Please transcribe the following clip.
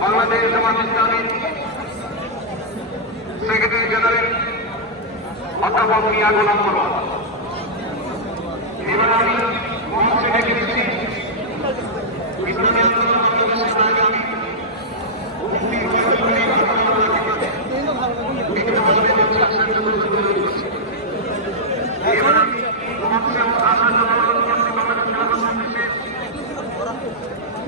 Bangladesh Jamaat Islami secretary general অধ্যাপক মিয়া গোলাম পরোয়া